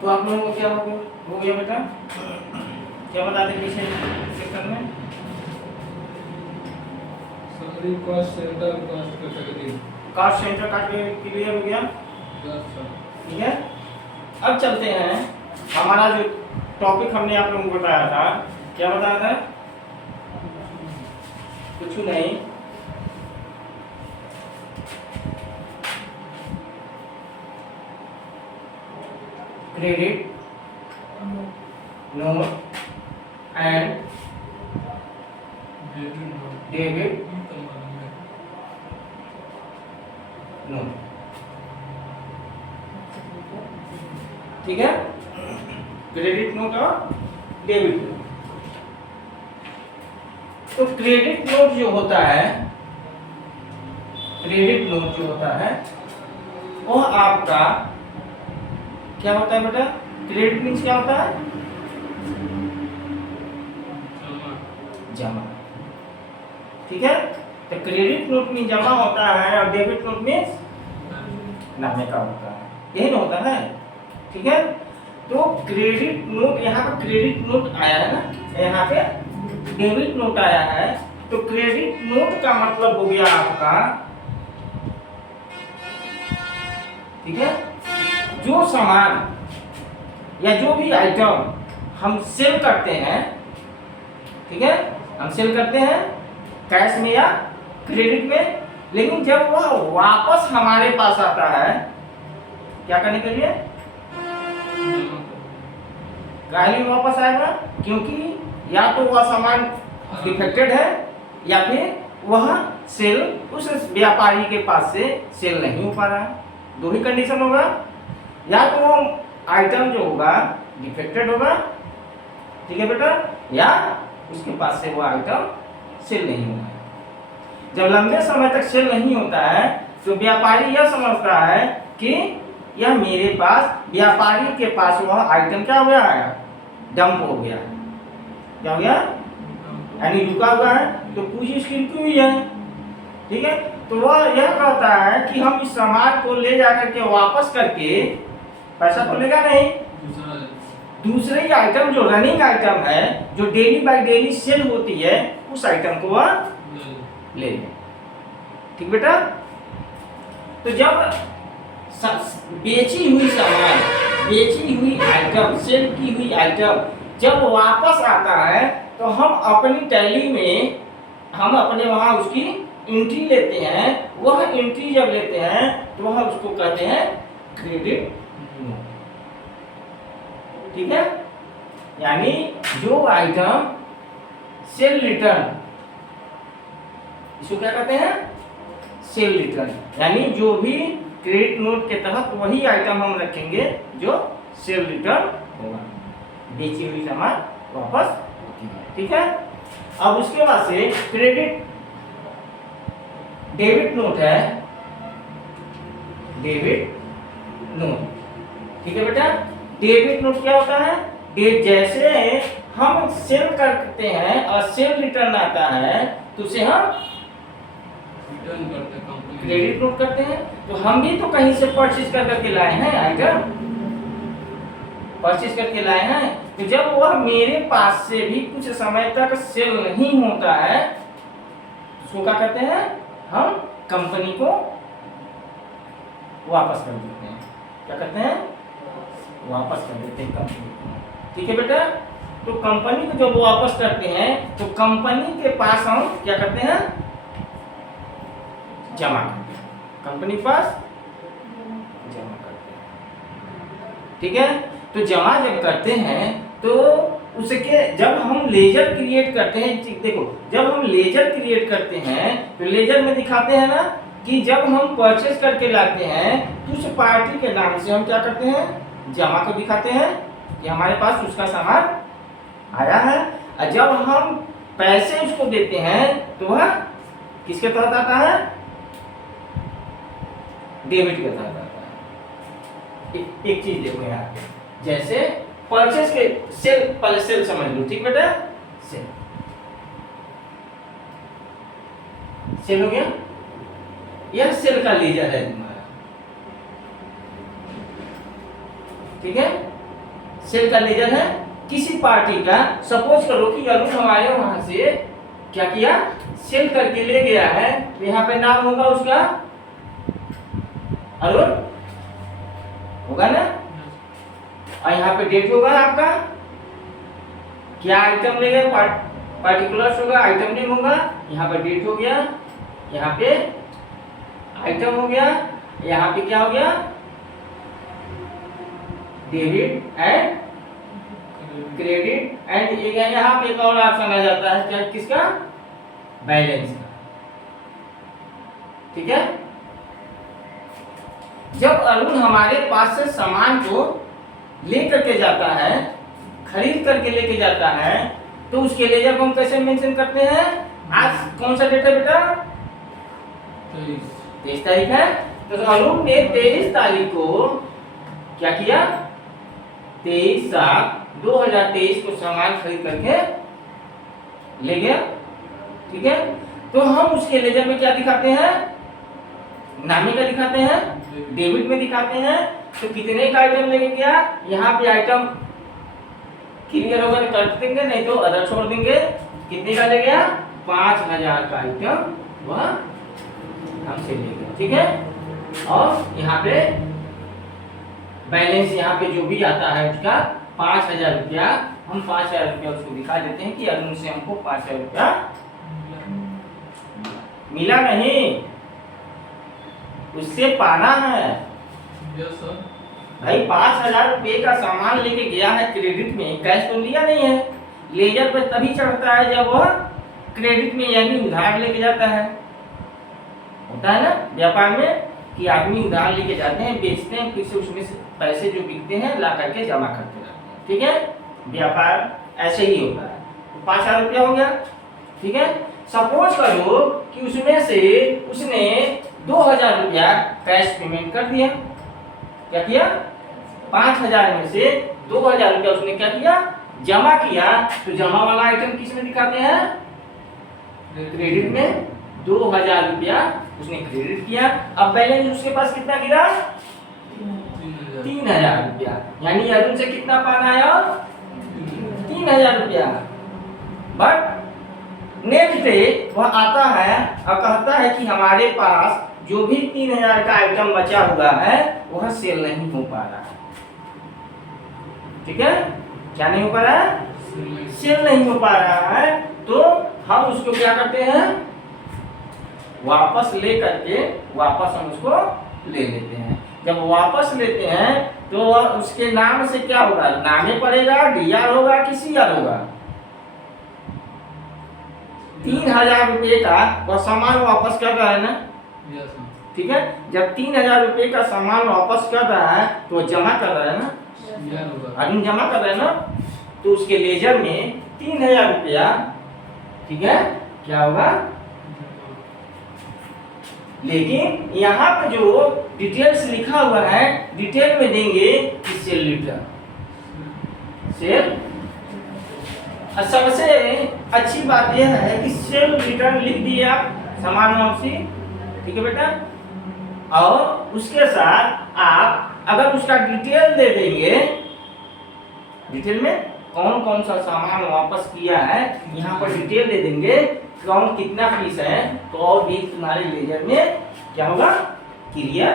तो आप लोगों को क्या हो गया बेटा, क्या बताते पीछे सेक्शन में? Salary cost centre cost category cost centre का क्लियर हो गया। ठीक है, अब चलते हैं। हमारा जो टॉपिक हमने आप लोगों को बताया था, क्या बताया था? कुछ नहीं, credit note and debit note. ठीक है, क्रेडिट नोट और डेबिट नोट। तो क्रेडिट नोट जो होता है, क्रेडिट नोट जो होता है वो आपका क्या होता है बेटा? क्रेडिट मीन्स क्या होता है? जमा। ठीक है, तो क्रेडिट नोट में जमा होता है और डेबिट नोट में लाने का होता है, यही ना होता है। ठीक है, तो क्रेडिट नोट, यहाँ पर क्रेडिट नोट आया है ना, यहाँ पे डेबिट नोट आया है। तो क्रेडिट नोट का मतलब हो गया आपका, ठीक है, जो सामान या जो भी आइटम हम सेल करते हैं, ठीक है, हम सेल करते हैं कैश में या क्रेडिट में, लेकिन जब वह वापस हमारे पास आता है, क्या करने के लिए? काहे में वापस आएगा? क्योंकि या तो वह सामान डिफेक्टेड है या फिर वह सेल उस व्यापारी के पास से सेल नहीं हो पा रहा है। दो ही कंडीशन होगा, या तो वो आइटम जो होगा डिफेक्टेड होगा, ठीक है बेटा, या उसके पास से वो आइटम सेल नहीं होगा। जब लंबे समय तक सेल नहीं होता है तो व्यापारी यह समझता है कि यह मेरे पास, व्यापारी के पास वह आइटम क्या हो गया है? डंप हो गया। क्या हो गया? यानी रुका हुआ है, तो पूंजी इसकी रुकी हुई है। ठीक है, तो वह यह कहता है कि हम इस सामान को ले जाकर के वापस करके, पैसा तो लेगा नहीं, दूसरे ही आइटम जो रनिंग आइटम है, जो डेली बाय डेली सेल होती है, उस आइटम को वह ले ले। ठीक बेटा, तो जब बेची हुई सामान, बेची हुई आइटम, सेल की हुई आइटम जब वापस आता है, तो हम अपनी टैली में, हम अपने वहां उसकी एंट्री लेते हैं। वह एंट्री जब लेते हैं तो वह उसको कहते हैं क्रेडिट नोट। ठीक है, यानी जो आइटम सेल रिटर्न, इसको क्या कहते हैं? Cell return. यानी जो भी क्रेडिट नोट के तहत वही आइटम हम रखेंगे जो सेल रिटर्न होगा, बेची हुई सामान वापस होती है। ठीक है, अब उसके बाद से क्रेडिट डेबिट नोट है, डेबिट नोट। ठीक है बेटा, डेबिट नोट क्या होता है? जैसे हम सेल करते हैं और सेल रिटर्न आता है तो उसे हम रिटर्न करते हैं कंपनी, क्रेडिट नोट करते हैं। तो हम भी तो कहीं से परचेज कर करके लाए हैं, आइटम परचेज करके लाए हैं, तो जब वह मेरे पास से भी कुछ समय तक सेल नहीं होता है, उसको क्या कहते हैं? हम कंपनी को वापस कर देते हैं। क्या कहते हैं? वापस कर देते हैं कंपनी को। ठीक है बेटा, तो कंपनी को जब वापस करते हैं तो कंपनी के पास हम क्या करते हैं? जमा करते हैं, कंपनी के पास जमा करते हैं। ठीक है, तो जमा जब करते हैं तो उसके, जब हम लेजर क्रिएट करते हैं, देखो जब हम लेजर क्रिएट करते हैं तो लेजर में दिखाते हैं ना कि जब हम परचेज करके लाते हैं तो उस पार्टी के नाम से हम क्या करते हैं? जमा को दिखाते हैं कि हमारे पास उसका सामान आया है। और जब हम पैसे उसको देते हैं तो वह किसके तहत आता है? डेबिट के तहत आता है। एक चीज देखो यहाँ, जैसे परचेज के सेल, पहले सेल समझ लो। ठीक बेटा, सेल सेल हो गया, यह सेल का लेजर है तुम्हारा। ठीक है, सेल का लेजर है किसी पार्टी का। सपोज करो कि अरुण हमारे वहां से क्या किया, सेल करके ले गया है, तो यहाँ पे नाम होगा उसका अरुण होगा ना, और यहाँ पे डेट होगा आपका, क्या आइटम ले गए पार्टिकुलर्स होगा, आइटम नेम होगा, यहाँ पे डेट हो गया, यहाँ पे आइटम हो गया, यहाँ पे क्या हो गया, डेबिट एंड क्रेडिट एंड यहाँ पे एक और ऑप्शन आ जाता है क्या, किसका, बैलेंस का। ठीक है, जब अरुण हमारे पास से सामान को लेकर के जाता है, खरीद करके लेके जाता है, तो उसके लेजर को हम कैसे मेंशन करते हैं। आज कौन सा डेट है बेटा, 23 तारीख है, तो अरुण ने 23 तारीख को क्या किया, 23/7/2023 को सामान खरीद करके ले गया। ठीक है, तो हम उसके लेजर में क्या दिखाते हैं, नामी का दिखाते हैं, डेबिट में दिखाते हैं। तो कितने का आइटम लेके गया, यहाँ पे आइटम क्लियर होगा तो कर देंगे, नहीं तो अदर छोड़ देंगे। कितने का ले गया, 5000 का आइटम वह हमसे ले गया। ठीक है, और यहाँ पे बैलेंस यहाँ पे जो भी आता है उसका 5000 रुपया, हम 5000 रुपया उसको दिखा देते हैं कि अरुण से हमको 5000 रुपया मिला नहीं, उससे पाना है। Yes sir. भाई 5000 रुपये का सामान लेके गया है क्रेडिट में, कैश तो लिया नहीं है। लेजर पे तभी चढ़ता है जब वह क्रेडिट में यानी उधार लेके जाता है। होता है ना व्यापार में कि आदमी उधार लेके जाते हैं, बेचते हैं, फिर से उसमें से पैसे जो बिकते हैं ला करके जमा करते रहते हैं। ठीक है, व्यापार ऐसे ही होता है। तो 5000 रुपया हो गया। ठीक है, सपोज करो कि उसमें से उसने 2000 रुपया कैश पेमेंट कर दिया। क्या किया, 5000 में से 2000 रुपया उसने क्या किया, जमा किया। तो जमा वाला आइटम किस में दिखाते हैं, क्रेडिट में। 2000 रुपया उसने क्रेडिट किया। अब बैलेंस उसके पास कितना गिरा, 3000 रुपया, यानी अरुण से कितना पाना आया, 3000 रुपया। बट नेक्स्ट डे वह आता है और कहता है कि हमारे पास जो भी 3000 का आइटम बचा हुआ है वह सेल नहीं हो पा रहा है। ठीक है, क्या नहीं हो पा रहा है, सेल नहीं हो पा रहा है। तो हम उसको क्या करते हैं, वापस ले करके वापस हम उसको ले लेते हैं। जब वापस लेते हैं तो उसके नाम से क्या होगा, नामे पड़ेगा, डीआर होगा कि सीआर होगा। 3000 रुपये का वह सामान वापस कर रहा है ना। Yes sir. ठीक है, जब 3000 रुपये का सामान वापस कर रहा है तो वह जमा कर रहा है ना, अरुण जमा कर रहा है ना। तो उसके लेजर में 3000 रुपया, ठीक है, क्या होगा। लेकिन यहाँ पे जो डिटेल्स लिखा हुआ है, डिटेल में देंगे कि सेल रिटर्न, सेल। सबसे अच्छी बात यह है कि सेल रिटर्न लिख दिए आप, सामान वापसी। ठीक है बेटा, और उसके साथ आप अगर उसका डिटेल दे देंगे, डिटेल में कौन कौन सा सामान वापस किया है यहाँ पर डिटेल दे देंगे, कौन कितना फीस है, तो और भी तुम्हारे लेजर में क्या होगा, क्लियर।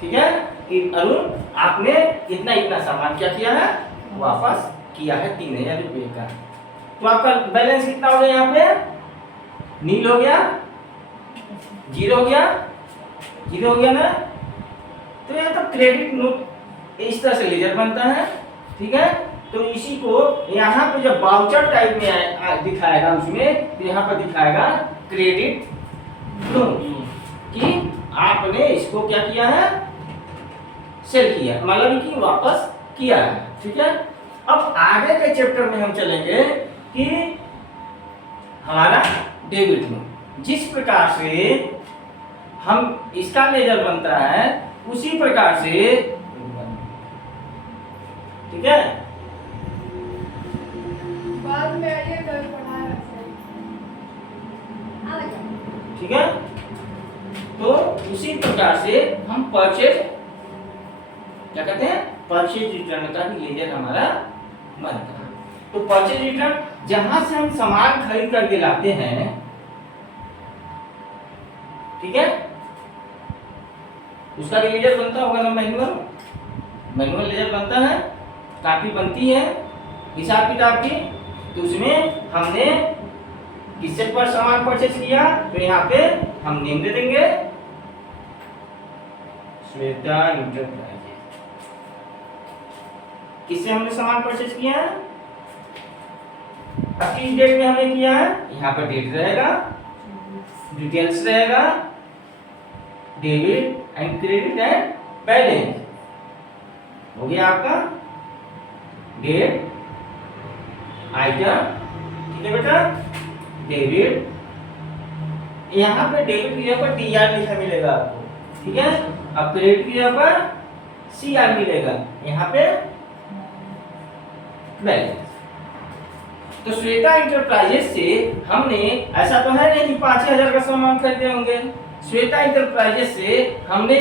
ठीक है, कि अरुण आपने इतना इतना सामान क्या किया है, वापस किया है 3000 रुपये का। तो आपका बैलेंस कितना हो गया, यहाँ पे नील हो गया, जीरो हो गया, जीरो हो गया ना। तो यह तो क्रेडिट नोट इस तरह से लेजर बनता है। ठीक है, तो इसी को यहाँ पे जब वाउचर टाइप में दिखाएगा उसमें, तो यहाँ पर दिखाएगा क्रेडिट नोट कि आपने इसको क्या किया है, सेल किया, मतलब कि वापस किया है। ठीक है, अब आगे के चैप्टर में हम चलेंगे कि हमारा डेबिट नोट, जिस प्रकार से हम इसका लेजर बनता है उसी प्रकार से। ठीक है, बाद में आइए कल पढ़ाया। ठीक है, तो उसी प्रकार से हम परचेज क्या कहते हैं, परचेज रिटर्न का भी लेजर हमारा बनता है। तो परचेज रिटर्न जहां से हम सामान खरीद करके लाते हैं, ठीक है, उसका भी लेजर बनता होगा ना, मैनुअल लेजर बनता है, कॉपी बनती है हिसाब किताब की। तो उसमें हमने किससे पर सामान परचेज किया, तो यहाँ पे हम नेम दे देंगे श्वेता इंटरप्राइजेज। किससे हमने सामान परचेज किया है, अब किस डेट में हमने किया है, यहाँ पर डेट रहेगा, डिटेल्स रहेगा, debit and credit and balance हो गया आपका डेट आइटम, ठीक है बेटा, डेबिट। यहाँ पे डेबिट की जगह पर टीआर लिखा मिलेगा आपको, ठीक है। अब क्रेडिट की जगह पर सीआर मिलेगा, यहाँ पे बैलेंस। तो श्वेता इंटरप्राइजेज से हमने, ऐसा तो है नहीं कि 5,000 का सामान खरीदे होंगे, श्वेता इंटरप्राइजेज से हमने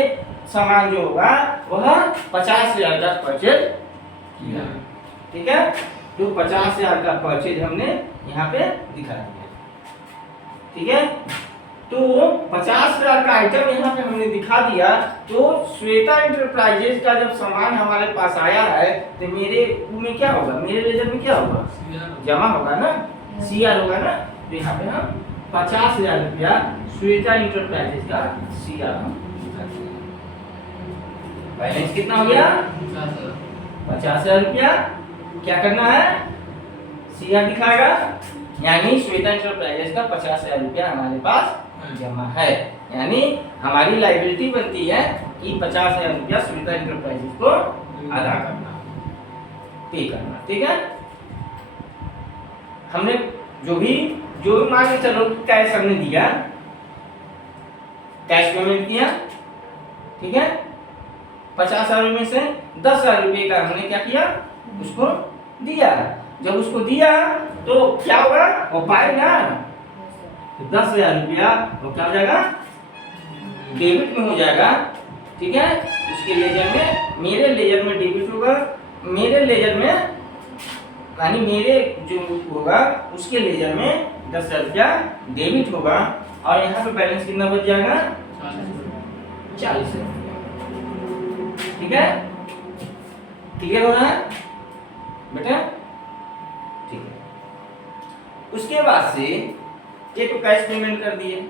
सामान जो होगा वह 50,000 का परचेज किया, ठीक है। तो 50,000 का परचेज हमने यहाँ पे दिखा दिया, ठीक है। तो 50,000 का आइटम यहाँ पे हमने दिखा दिया। तो श्वेता इंटरप्राइजेज का जब सामान हमारे पास आया है तो मेरे में क्या होगा, मेरे लेजर में क्या होगा, जमा होगा ना, सीआर होगा ना। तो यहाँ पे हम 50,000 रुपया श्वेता इंटरप्राइजेज का सीआर हम दिखाते हैं। बैलेंस कितना हो गया, 50,000 रुपया। क्या करना है, सीआर दिखाएगा, यानी श्वेता इंटरप्राइजेज का 50,000 रुपया हमारे पास जमा है, यानी हमारी लायबिलिटी बनती है कि 50,000 रुपया श्वेता इंटरप्राइजेज को अदा करना, पे करना, ठीक है। हमने जो भी मान के चलो कैश हमने दिया, कैश पेमेंट किया, ठीक है। 50,000 में से 10,000 रुपये का हमने क्या किया, उसको दिया। जब उसको दिया तो क्या होगा, वो पाएगा, तो 10,000 रुपया वो क्या हो जाएगा, डेबिट में हो जाएगा, ठीक है। उसके लेजर में, मेरे लेजर में डेबिट होगा, मेरे लेजर में यानी मेरे जो होगा उसके लेजर में 10,000 रुपया डेबिट होगा। और यहाँ पे बैलेंस कितना बच जाएगा, 40 रुपया, ठीक है। क्लियर हो रहा है बेटा, ठीक है। उसके बाद से ये तो कैश पेमेंट कर दिए,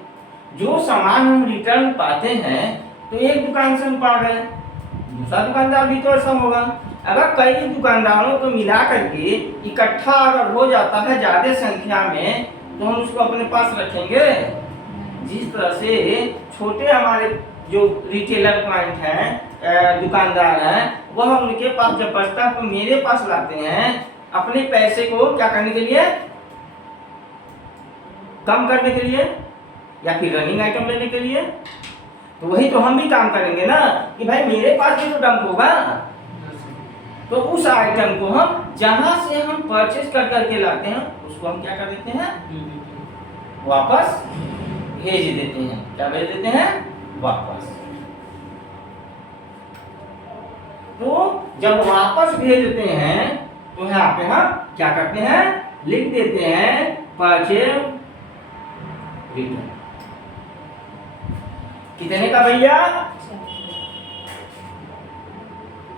जो सामान हम रिटर्न पाते हैं तो एक दुकान से हम पा गए, दूसरा दुकानदार भी तो ऐसा होगा। अगर कई दुकानदारों को मिला करके इकट्ठा अगर हो जाता है ज्यादा संख्या में, तो हम उसको अपने पास रखेंगे। जिस तरह से छोटे हमारे जो रिटेलर पॉइंट हैं, दुकानदार हैं, वह उनके पास जब बचता है तो मेरे पास लाते हैं अपने पैसे को क्या करने के लिए, कम करने के लिए, या फिर रनिंग आइटम लेने के लिए। तो वही तो हम भी काम करेंगे ना कि भाई मेरे पास भी तो डंप होगा, तो उस आइटम को हम जहां से हम परचेज कर करके लाते हैं उसको हम क्या कर देते हैं, वापस भेज देते हैं। क्या भेज देते हैं, वापस। तो जब वापस भेज देते हैं तो यहाँ पे हम क्या करते हैं, लिख देते हैं परचेज रिटर्न। कितने का भैया,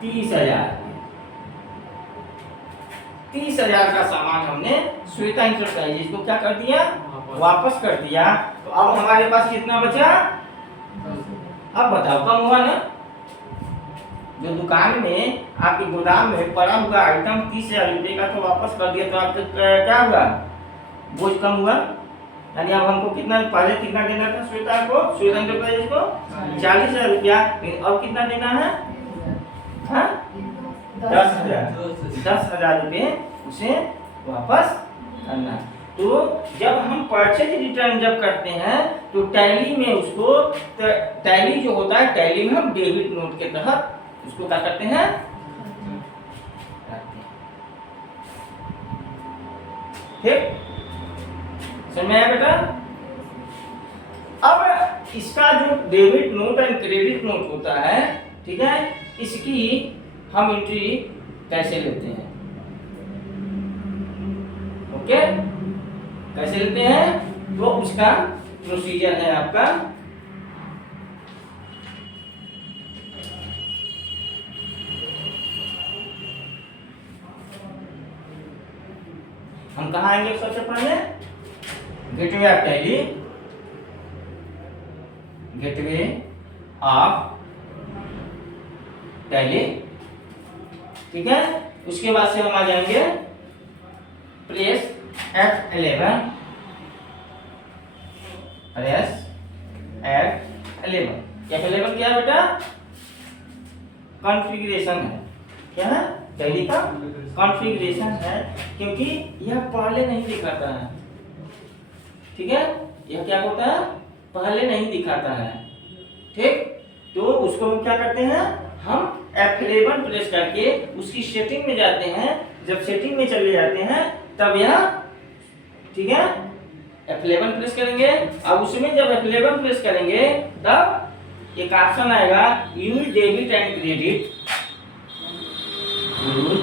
30,000। 30,000 का सामान हमने श्वेता इंटरप्राइजेज को क्या कर दिया, वापस कर दिया। तो अब हमारे पास कितना बचा, अब बताओ, कम हुआ ना। जो दुकान में आपके गोदाम में पड़ा हुआ आइटम 30,000 रुपये का तो वापस कर दिया, तो आपका क्या हुआ, बोझ कम हुआ। यानी अब हमको कितना, पहले कितना देना था श्वेता को, श्वेता इंटरप्राइजेज को 40,000 रुपया, अब कितना देना है, 10,000 रुपये उसे वापस करना। तो जब हम परचेज रिटर्न जब करते हैं तो टैली में उसको, टैली जो होता है, टैली में हम डेबिट नोट के तहत उसको क्या करते हैं, ठीक, समझ में आया बेटा। अब इसका जो debit note and credit note होता है, ठीक है, इसकी हम एंट्री कैसे लेते हैं। ओके, कैसे लेते हैं तो उसका प्रोसीजर है आपका। हम कहाँ आएंगे सबसे पहले, gateway of tally, gateway of tally, ठीक है। उसके बाद से हम आ जाएंगे press F11, press F11। F11 क्या है बेटा, कॉन्फ़िगरेशन है। क्या है, टैली का कॉन्फ़िगरेशन है, क्योंकि यह पहले नहीं दिखाता है, ठीक है। यह क्या होता है, पहले नहीं दिखाता है, ठीक। तो उसको हम क्या करते हैं, हम F11 प्रेस करके उसकी सेटिंग में जाते हैं। जब सेटिंग में चले जाते हैं तब यह, ठीक है, F11 प्रेस करेंगे। अब उसमें जब F11 प्रेस करेंगे तब एक ऑप्शन आएगा use debit and credit, use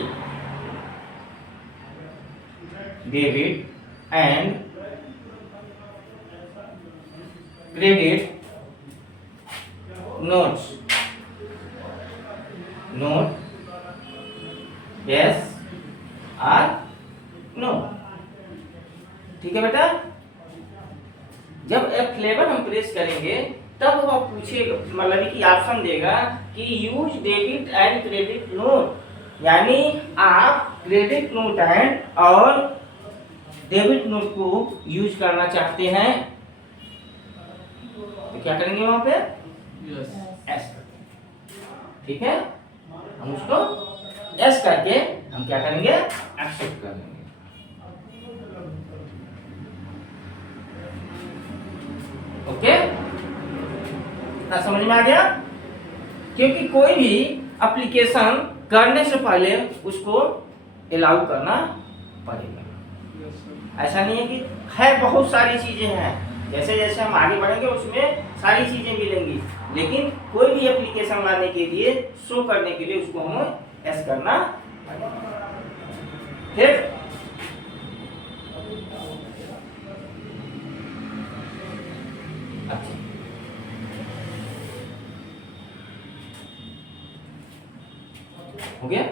debit and credit notes, note yes or no, ठीक है बेटा। जब F11 हम प्रेस करेंगे तब वो पूछेगा, मतलब कि ऑप्शन देगा कि use debit and credit note, यानी आप क्रेडिट नोट एंड और डेबिट नोट को यूज करना चाहते हैं, तो क्या करेंगे वहां पे, यस, एस, ठीक है। हम उसको एस करके हम क्या करेंगे, एक्सेप्ट कर लेंगे। ओके, ना समझ में आ गया। क्योंकि कोई भी एप्लीकेशन करने से पहले उसको अलाउ करना पड़ेगा। यस सर, ऐसा नहीं है कि है, बहुत सारी चीजें हैं, जैसे जैसे हम आगे बढ़ेंगे उसमें सारी चीजें मिलेंगी, लेकिन कोई भी एप्लीकेशन लाने के लिए, शो करने के लिए उसको हमें एस करना पड़ेगा, ठीक। अच्छा, हो गया।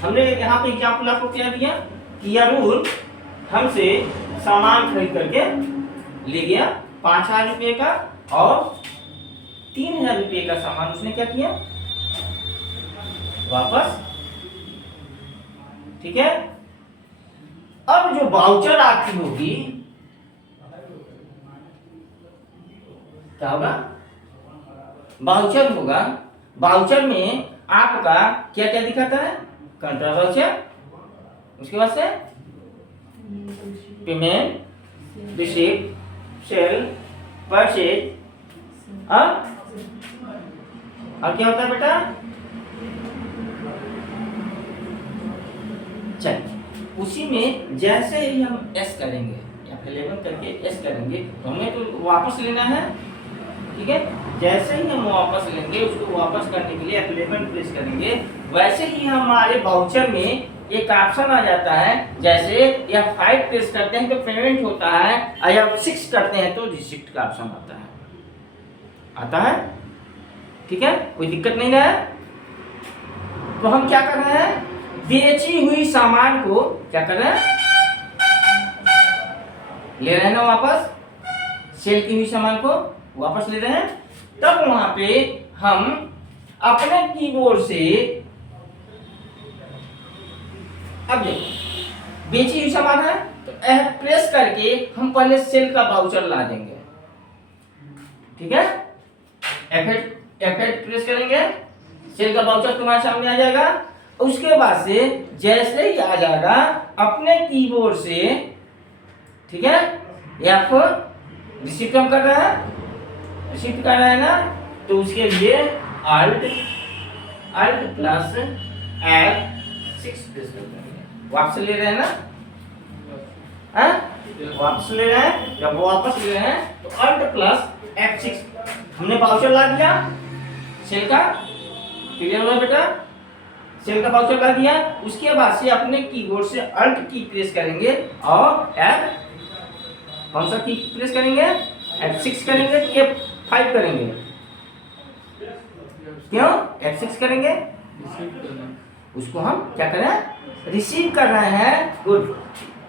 हमने यहाँ पे एग्जाम्पल आपको क्या दिया कि अरुण हमसे सामान खरीद करके ले गया 5,000 रुपये का, और 3,000 रुपये का सामान उसने क्या किया, वापस, ठीक है। अब जो वाउचर आपकी होगी, क्या होगा, वाउचर होगा। वाउचर में आपका क्या क्या दिखाता है, कंट्रा वाउचर, उसके बाद से पेमेंट, रिसीप्ट, सेल, परचेज, और क्या होता है बेटा, चल। उसी में जैसे ही हम एस करेंगे या F11 करके एस करेंगे तो हमें तो वापस लेना है, ठीक है। जैसे ही हम वापस लेंगे, उसको वापस करने के लिए F11 प्रेस करेंगे, वैसे ही हमारे वाउचर में एक ऑप्शन आ जाता है। जैसे F5 प्रेस करते हैं तो पेमेंट होता है, और F6 करते हैं तो रिसिप्ट का ऑप्शन आता है, ठीक है, कोई दिक्कत नहीं है। तो हम क्या कर रहे हैं, बेची हुई सामान को क्या कर रहे हैं, ले रहे हैं ना वापस, सेल की हुई सामान को वापस ले रहे हैं। तब वहां पे हम अपने कीबोर्ड से, अब देखो बेची हुई सामान है तो F प्रेस करके हम पहले सेल का वाउचर ला देंगे, ठीक है। F8 प्रेस करेंगे, सेल का वाउचर तुम्हारे सामने आ जाएगा। उसके बाद से जैसे ही आ जाएगा अपने कीबोर्ड से, ठीक है, F रिसीप्ट हम कर रहे हैं, रिसीप्ट कर रहे हैं ना, तो उसके लिए Alt+F6 प्रेस कर देंगे। वापस ले रहे हैं ना, हैं? वापस ले रहे हैं। जब वो वापस ले रहे हैं तो अल्ट प्लस F6 हमने वाउचर ला दिया सेल का। क्लियर हुआ बेटा? सेल का वाउचर ला दिया। उसके बाद से अपने कीबोर्ड से अल्ट की प्रेस करेंगे और F कौन सा की प्रेस करेंगे? F6 करेंगे कि F5 करेंगे? क्यों F6 करेंगे? उसको हम क्या करें? रिसीव कर रहे हैं। गुड,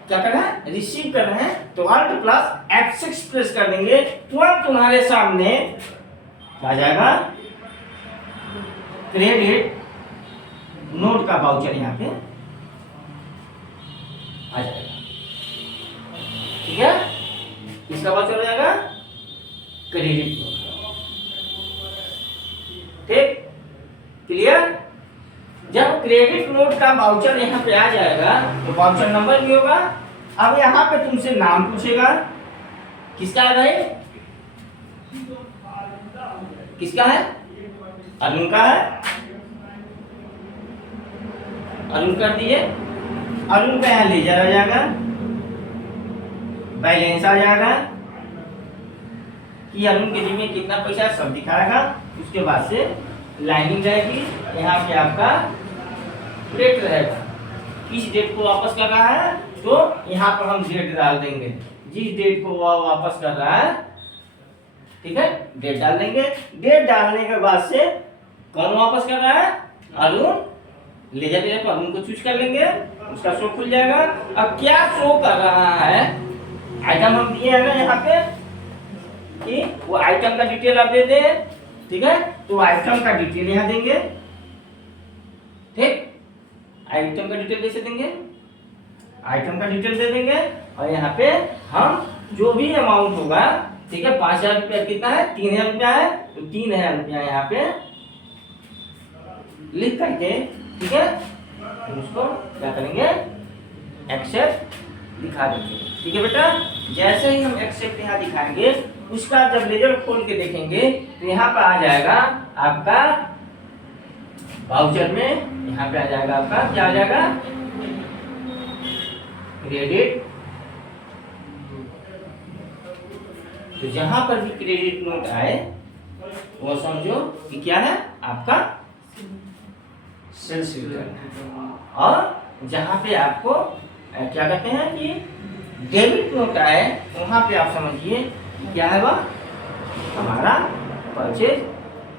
क्या कर रहे हैं? रिसीव कर रहे हैं। तो अल्ट प्लस F6 प्रेस कर देंगे, तुरंत तुम्हारे सामने आ जाएगा क्रेडिट नोट का वाउचर यहाँ पे आ जाएगा। ठीक है, किसका वाउचर हो जाएगा? Credit note. ठीक, क्लियर? जब क्रेडिट नोट का वाउचर यहाँ पे आ जाएगा तो वाउचर नंबर भी होगा। अब यहाँ पे तुमसे नाम पूछेगा, किसका है भाई? किसका है? अरुण का है। अरुण कर दिए। अरुण का यहाँ लेजर आ जाएगा, बैलेंस आ जाएगा कि अरुण के जी में कितना पैसा सब दिखाएगा। उसके बाद से लाइनिंग रहेगी, यहाँ पे आपका डेट रहेगा, किस डेट को वापस कर रहा है तो यहाँ पर हम डेट डाल देंगे, जिस डेट को वो वापस कर रहा है। ठीक है, डेट डाल देंगे। डेट डालने के बाद से कौन वापस कर रहा है? अरुण। लेजर पे अरुण को चूज कर लेंगे, उसका शो खुल जाएगा। अब क्या शो कर रहा है? आइटम हम दिए हैं ना यहाँ पे कि वो आइटम का डिटेल आप दे दें। ठीक है, तो आइटम का डिटेल यहाँ देंगे। ठीक, आइटम का डिटेल कैसे देंगे? आइटम का डिटेल दे देंगे और यहाँ पे हम जो भी अमाउंट होगा, ठीक है, 5,000 रुपया कितना है? 3,000 रुपया है, तो 3,000 रुपया यहाँ पे लिख करके, ठीक है, तो उसको क्या करेंगे? एक्सेप्ट दिखा देंगे। ठीक है बेटा, जैसे ही हम एक्सेप्ट यहाँ दिखाएंगे, उसका जब लेजर खोल के देखेंगे तो यहाँ पर आ जाएगा आपका वाउचर में, यहाँ पे आ जाएगा आपका क्या आ जाएगा? क्रेडिट। तो जहां पर भी क्रेडिट नोट आए वो समझो कि क्या है? आपका सेल्स रिटर्न। और जहां पे आपको क्या कहते हैं कि डेबिट नोट आए, वहां पे आप समझिए क्या है? वह हमारा परचेज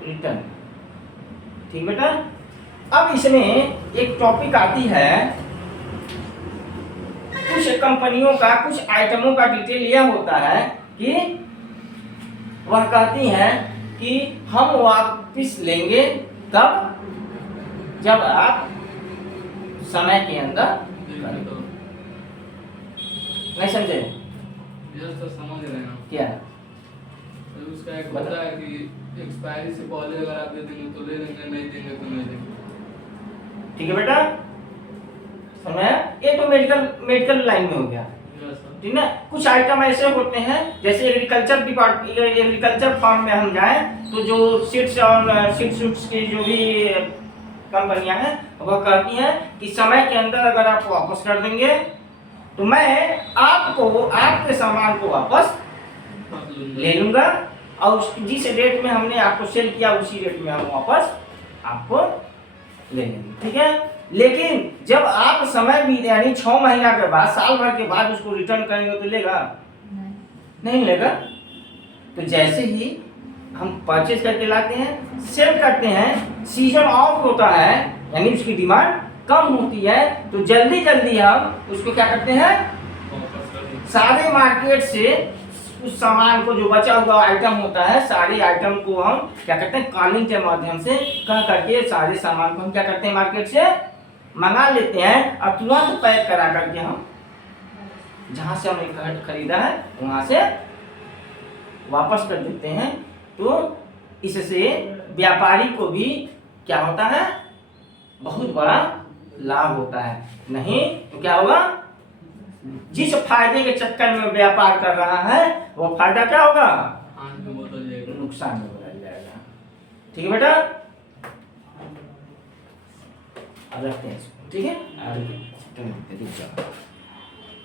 रिटर्न। ठीक बेटा, अब इसमें एक टॉपिक आती है, कुछ कंपनियों का कुछ आइटमों का डिटेल यह होता है कि वह कहती हैं कि हम वापस लेंगे कब? जब आप समय के अंदर करें। नहीं समझे? तो समझ रहे हैं क्या? तो उसका एक होता है कि एक्सपायरी से पहले अगर आप दे देंगे तो ले लेंगे, नहीं देंगे तो नहीं देंगे। ठीक है बेटा, समय ये तो मेडिकल लाइन में हो गया। ठीक है, कुछ आइटम ऐसे होते हैं जैसे एग्रीकल्चर फार्म में हम जाएं तो जो सीड्स और सीड सूट्स की जो भी कंपनियां हैं वह कहती हैं कि समय के अंदर अगर आप वापस कर देंगे तो मैं आपको आपके सामान को वापस ले लूंगा और जिस रेट में हमने आपको सेल किया उसी रेट में हम वापस आपको ले लेंगे। ठीक है, लेकिन जब आप समय भी यानी 6 महीना के बाद, साल भर के बाद उसको रिटर्न करेंगे तो लेगा? नहीं लेगा। तो जैसे ही हम परचेज करके लाते हैं, सेल करते हैं, सीजन ऑफ होता है यानी उसकी डिमांड कम होती है, तो जल्दी जल्दी हम उसको क्या करते हैं? सारे मार्केट से उस सामान को जो बचा हुआ आइटम होता है, सारे आइटम को हम क्या करते हैं? कॉलिंग के माध्यम से कह करके सारे सामान को हम क्या करते हैं? मार्केट से मंगा लेते हैं और तुरंत पैक करा करके हम जहां से हमने खरीदा है वहां से वापस कर देते हैं। तो इससे व्यापारी को भी क्या होता है? बहुत बड़ा लाभ होता है। नहीं तो क्या होगा? जिस फायदे के चक्कर में व्यापार कर रहा है वो फायदा क्या होगा? नुकसान में बदल जाएगा। ठीक है बेटा, अब रखते हैं इसको, ठीक है? आगे चैप्टर में देखते हैं, रुक जाओ।